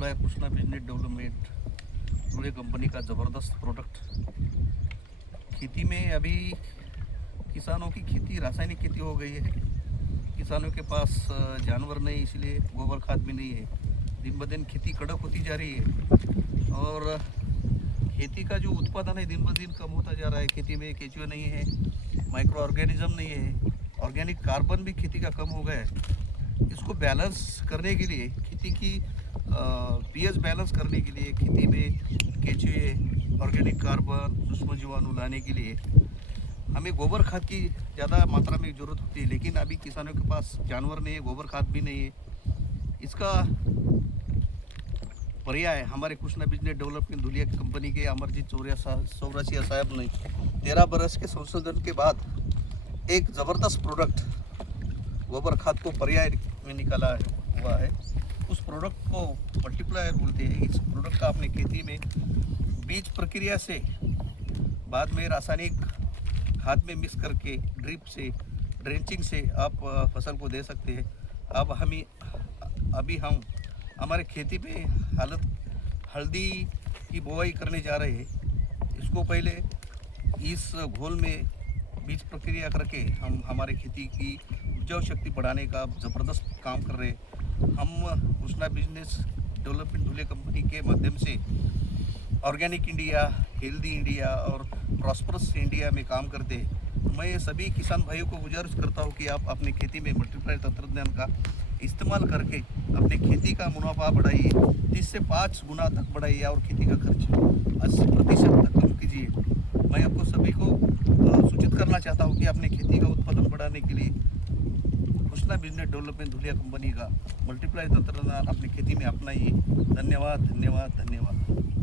Multiplier Krishna business development पूरे company का ज़बरदस्त प्रोडक्ट। खेती में अभी किसानों की खेती रासायनिक खेती हो गई है। किसानों के पास जानवर नहीं, इसलिए गोबर खाद भी नहीं है। दिन ब दिन खेती कड़क होती जा रही है और खेती का जो उत्पादन है दिन ब दिन कम होता जा रहा है। खेती में केचुए नहीं है, माइक्रो ऑर्गेनिज्म नहीं है, ऑर्गेनिक कार्बन भी खेती का कम हो गया है। इसको बैलेंस करने के लिए, खेती की पीएच बैलेंस करने के लिए खेती में केचुए, ऑर्गेनिक कार्बन, सूक्ष्म जीवाणु लाने के लिए हमें गोबर खाद की ज़्यादा मात्रा में ज़रूरत होती है। लेकिन अभी किसानों के पास जानवर नहीं है, गोबर खाद भी नहीं है। इसका पर्याय हमारे कृष्णा बिजनेस डेवलपमेंट धुलिया की कंपनी के अमरजीत चौरसिया साहब ने 13 बरस के संशोधन के बाद एक ज़बरदस्त प्रोडक्ट गोबर खाद को पर्याय में निकाला हुआ है। उस प्रोडक्ट को मल्टीप्लायर बोलते हैं। इस प्रोडक्ट का अपने खेती में बीज प्रक्रिया से बाद में रासायनिक खाद में मिक्स करके ड्रिप से, ड्रेंचिंग से आप फसल को दे सकते हैं। अब अभी हम हमारे खेती में हल्दी की बुआई करने जा रहे हैं। इसको पहले इस घोल में बीज प्रक्रिया करके हम हमारे खेती की उपजाऊ शक्ति बढ़ाने का ज़बरदस्त काम कर रहे हैं। हम कृष्णा बिजनेस डेवलपमेंट धुले कंपनी के माध्यम से ऑर्गेनिक इंडिया, हेल्दी इंडिया और प्रॉस्परस इंडिया में काम करते हैं। मैं सभी किसान भाइयों को गुजारिश करता हूं कि आप अपने खेती में मल्टीप्लायर तंत्रज्ञान का इस्तेमाल करके अपने खेती का मुनाफा बढ़ाइए, 30 से 5 गुना तक बढ़ाइए और खेती का खर्च 80% तक कम कीजिए। मैं आपको सभी को सूचित करना चाहता हूं कि अपने खेती का उत्पादन बढ़ाने के लिए Krishna business development Dhulia company का मल्टीप्लायर तंत्रज्ञान अपनी खेती में अपनाइए। धन्यवाद, धन्यवाद, धन्यवाद।